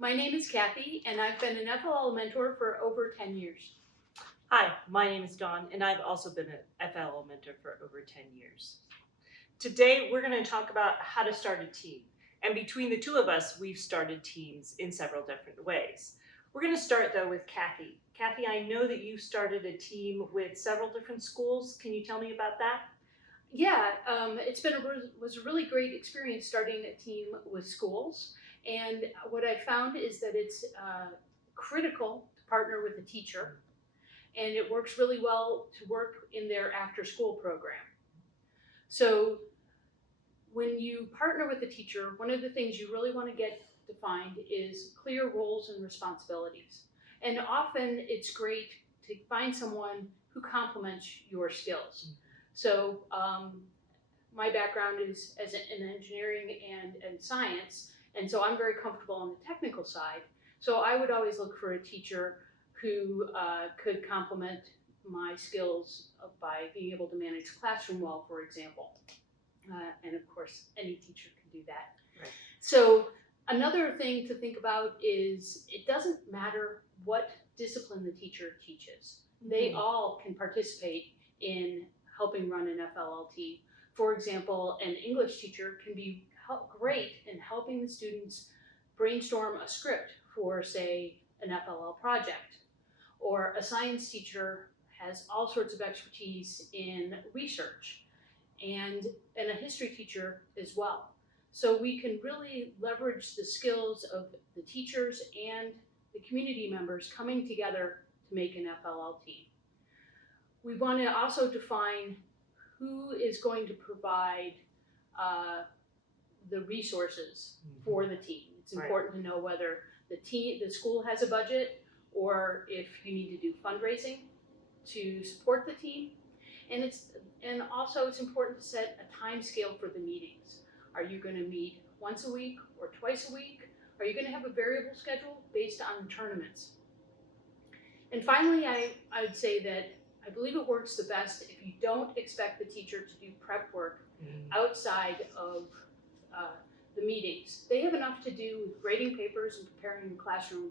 My name is Kathy, and I've been an FLL mentor for over 10 years. Hi, my name is Dawn, and I've also been an FLL mentor for over 10 years. Today, we're going to talk about how to start a team. And between the two of us, we've started teams in several different ways. We're going to start, though, with Kathy. Kathy, I know that you started a team with several different schools. Can you tell me about that? Yeah, was a really great experience starting a team with schools. And what I found is that it's critical to partner with a teacher, and it works really well to work in their after-school program. So when you partner with a teacher, one of the things you really want to get defined is clear roles and responsibilities. And often it's great to find someone who complements your skills. So my background is in engineering and science, and so I'm very comfortable on the technical side. So I would always look for a teacher who could complement my skills by being able to manage classroom well, for example. And of course, any teacher can do that. Right. So another thing to think about is it doesn't matter what discipline the teacher teaches. They all can participate in helping run an FLLT. For example, an English teacher can be great in helping the students brainstorm a script for, say, an FLL project. Or a science teacher has all sorts of expertise in research, and a history teacher as well. So we can really leverage the skills of the teachers and the community members coming together to make an FLLT. We want to also define who is going to provide the resources for the team. It's important to know whether the school has a budget, or if you need to do fundraising to support the team. And also it's important to set a time scale for the meetings. Are you going to meet once a week or twice a week? Are you going to have a variable schedule based on tournaments? And finally, I'd say that I believe it works the best if you don't expect the teacher to do prep work outside of the meetings. They have enough to do with grading papers and preparing classroom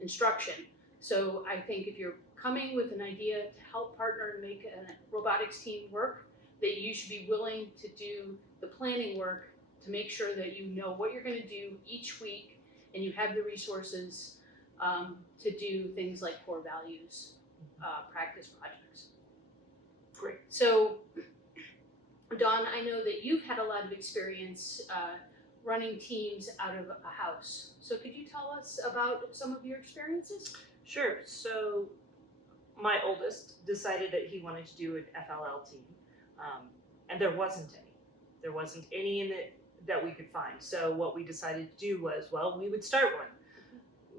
instruction. So I think if you're coming with an idea to help partner and make a robotics team work, that you should be willing to do the planning work to make sure that you know what you're going to do each week, and you have the resources to do things like core values practice projects. Great. So, Dawn, I know that you've had a lot of experience running teams out of a house. So could you tell us about some of your experiences? Sure. So my oldest decided that he wanted to do an FLL team, and there wasn't any. There wasn't any in it that we could find. So what we decided to do was, well, we would start one.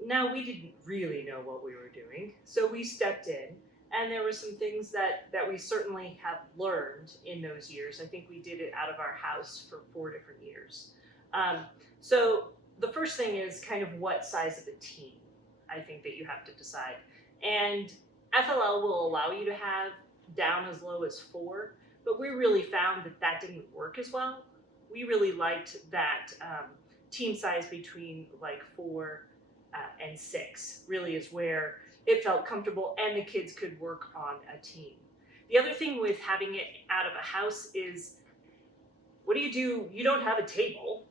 Now, we didn't really know what we were doing, so we stepped in, and there were some things that we certainly have learned in those years. I think we did it out of our house for 4 different years. So the first thing is kind of what size of a team I think that you have to decide. And FLL will allow you to have down as low as 4, but we really found that that didn't work as well. We really liked that team size between like 4 and 6 really is where it felt comfortable and the kids could work on a team. The other thing with having it out of a house is, what do? You don't have a table.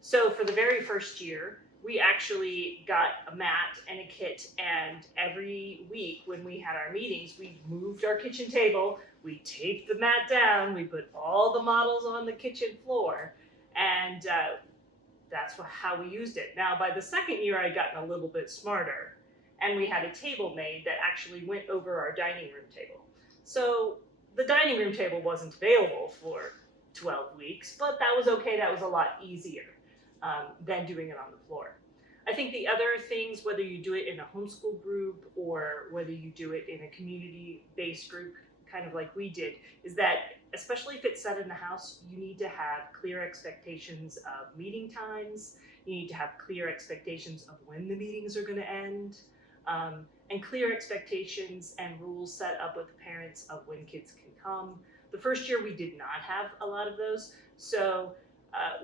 So for the very first year, we actually got a mat and a kit, and every week when we had our meetings, we moved our kitchen table, we taped the mat down, we put all the models on the kitchen floor, and that's how we used it. Now, by the second year, I'd gotten a little bit smarter, and we had a table made that actually went over our dining room table. So the dining room table wasn't available for 12 weeks, but that was okay. That was a lot easier than doing it on the floor. I think the other things, whether you do it in a homeschool group or whether you do it in a community-based group, kind of like we did, is that especially if it's set in the house, you need to have clear expectations of meeting times. You need to have clear expectations of when the meetings are going to end, and clear expectations and rules set up with the parents of when kids can come. The first year we did not have a lot of those, so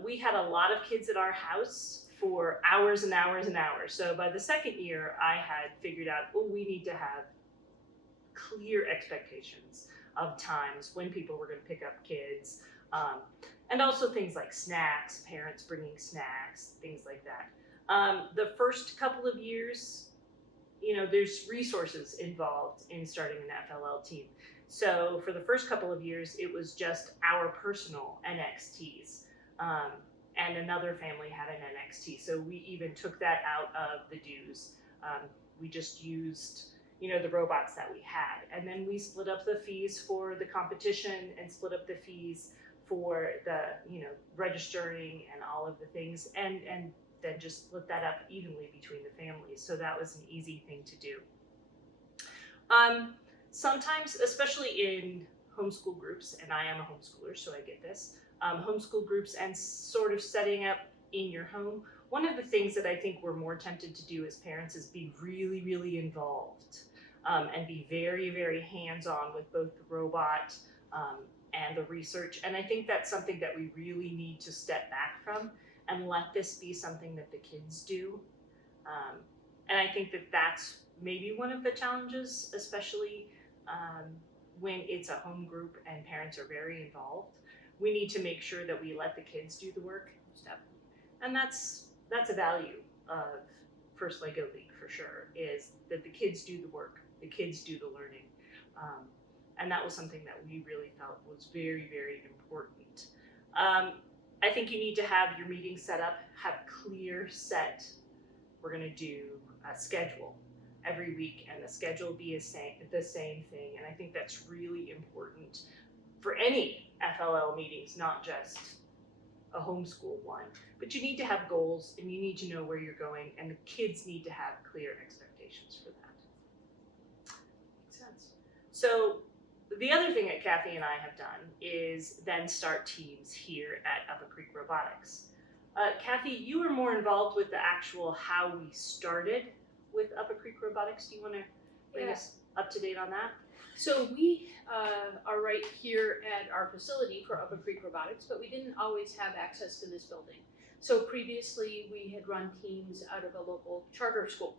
we had a lot of kids at our house for hours and hours and hours. So by the second year, I had figured out, oh, we need to have clear expectations of times when people were going to pick up kids, and also things like snacks, parents bringing snacks, things like that. The first couple of years, there's resources involved in starting an FLL team. So for the first couple of years, it was just our personal NXTs. And another family had an NXT. So we even took that out of the dues. We just used, the robots that we had. And then we split up the fees for the competition and split up the fees for the, registering and all of the things. And then just split that up evenly between the families. So that was an easy thing to do. Sometimes, especially in homeschool groups, and I am a homeschooler, so I get this, homeschool groups and sort of setting up in your home, one of the things that I think we're more tempted to do as parents is be really, really involved, and be very, very hands-on with both the robot and the research. And I think that's something that we really need to step back from and let this be something that the kids do. And I think that that's maybe one of the challenges, especially when it's a home group and parents are very involved. We need to make sure that we let the kids do the work. And that's a value of First Lego League for sure, is that the kids do the work, the kids do the learning. And that was something that we really felt was very, very important. I think you need to have your meeting set up, have clear set, we're gonna do a schedule every week, and the schedule be the same thing. And I think that's really important for any FLL meetings, not just a homeschool one. But you need to have goals, and you need to know where you're going, and the kids need to have clear expectations for that. Makes sense. So the other thing that Kathy and I have done is then start teams here at Upper Creek Robotics. Kathy, you were more involved with the actual how we started with Upper Creek Robotics. Do you want to bring us up to date on that? So we are right here at our facility for Upper Creek Robotics, but we didn't always have access to this building. So previously we had run teams out of a local charter school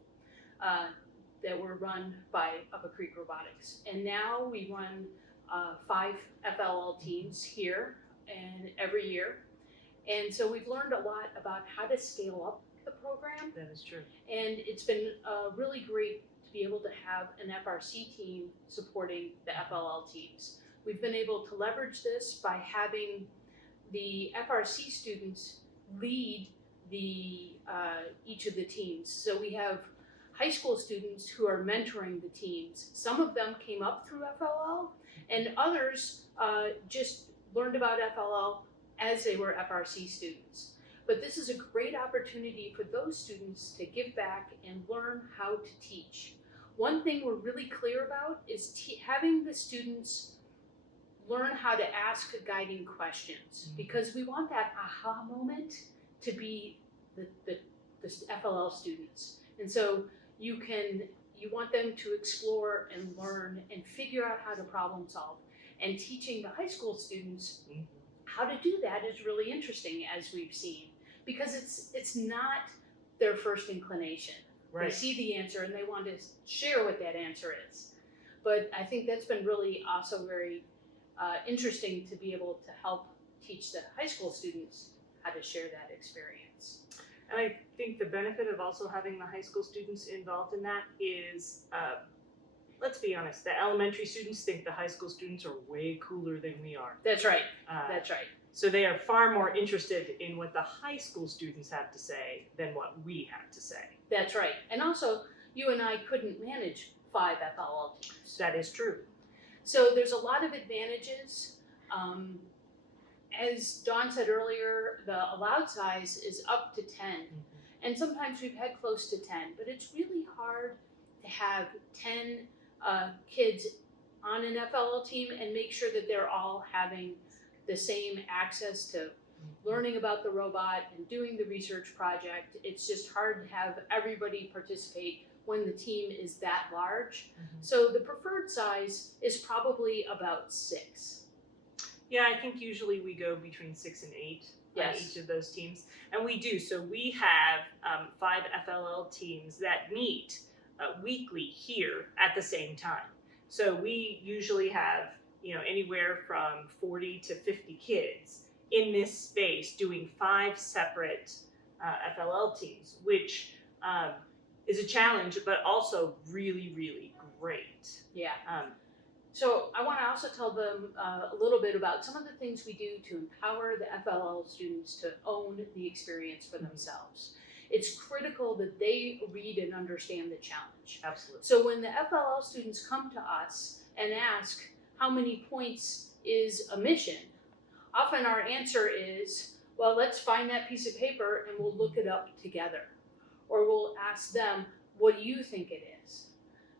that were run by Upper Creek Robotics. And now we run 5 FLL teams here and every year. And so we've learned a lot about how to scale up the program. That is true. And it's been really great to be able to have an FRC team supporting the FLL teams. We've been able to leverage this by having the FRC students lead each of the teams. So we have high school students who are mentoring the teams. Some of them came up through FLL, and others just learned about FLL as they were FRC students. But this is a great opportunity for those students to give back and learn how to teach. One thing we're really clear about is having the students learn how to ask guiding questions, because we want that aha moment to be the FLL students. And so you want them to explore and learn and figure out how to problem solve. And teaching the high school students how to do that is really interesting, as we've seen, because it's not their first inclination. Right. They see the answer and they want to share what that answer is. But I think that's been really also very interesting to be able to help teach the high school students how to share that experience. And I think the benefit of also having the high school students involved in that is, let's be honest, the elementary students think the high school students are way cooler than we are. That's right. That's right. So they are far more interested in what the high school students have to say than what we have to say. That's right. And also, you and I couldn't manage 5 FLL teams. That is true. So there's a lot of advantages. As Dawn said earlier, the allowed size is up to 10. And sometimes we've had close to 10, but it's really hard to have 10 kids on an FLL team and make sure that they're all having the same access to learning about the robot and doing the research project. It's just hard to have everybody participate when the team is that large. So the preferred size is probably about 6. Yeah, I think usually we go between 6 and 8. on Yes. each of those teams. And we do. So we have 5 FLL teams that meet weekly here at the same time. So we usually have, anywhere from 40 to 50 kids in this space doing 5 separate FLL teams, which is a challenge, but also really, really great. Yeah. So I want to also tell them a little bit about some of the things we do to empower the FLL students to own the experience for themselves. It's critical that they read and understand the challenge. Absolutely. So when the FLL students come to us and ask how many points is a mission, often our answer is, well, let's find that piece of paper and we'll look it up together. Or we'll ask them, what do you think it is?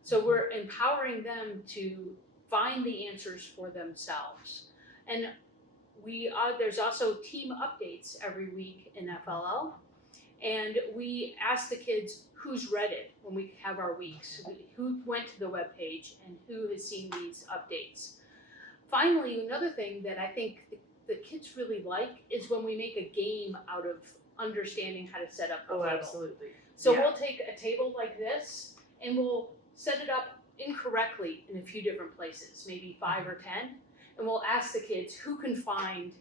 So we're empowering them to find the answers for themselves. And there's also team updates every week in FLL. And we ask the kids who's read it when we have our weeks, who went to the webpage and who has seen these updates. Finally, another thing that I think the kids really like is when we make a game out of understanding how to set up the table. Absolutely. So we'll take a table like this and we'll set it up incorrectly in a few different places, maybe 5 or 10, and we'll ask the kids who can find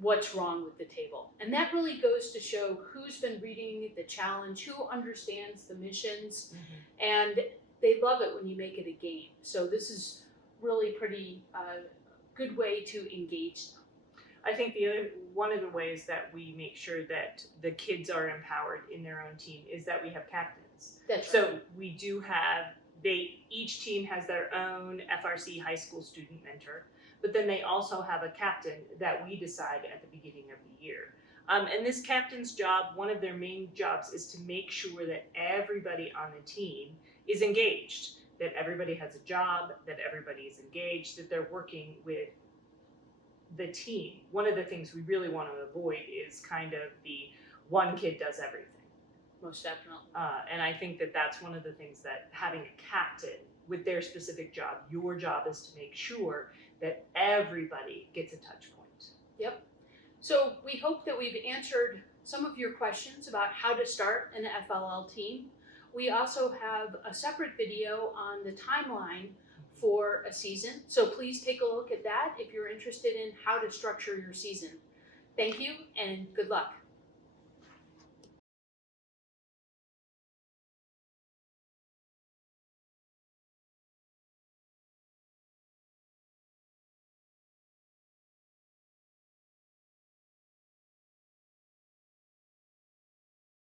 what's wrong with the table. And that really goes to show who's been reading the challenge, who understands the missions, and they love it when you make it a game. So this is really pretty good way to engage them. I think one of the ways that we make sure that the kids are empowered in their own team is that we have captains. That's so right. We do have, each team has their own FRC high school student mentor, but then they also have a captain that we decide at the beginning of the year. And this captain's job, one of their main jobs is to make sure that everybody on the team is engaged, that everybody has a job, that everybody is engaged, that they're working with the team. One of the things we really want to avoid is kind of the one kid does everything. Most definitely. And I think that that's one of the things that having a captain with their specific job, your job is to make sure that everybody gets a touch point. Yep. So we hope that we've answered some of your questions about how to start an FLL team. We also have a separate video on the timeline for a season. So please take a look at that if you're interested in how to structure your season. Thank you and good luck.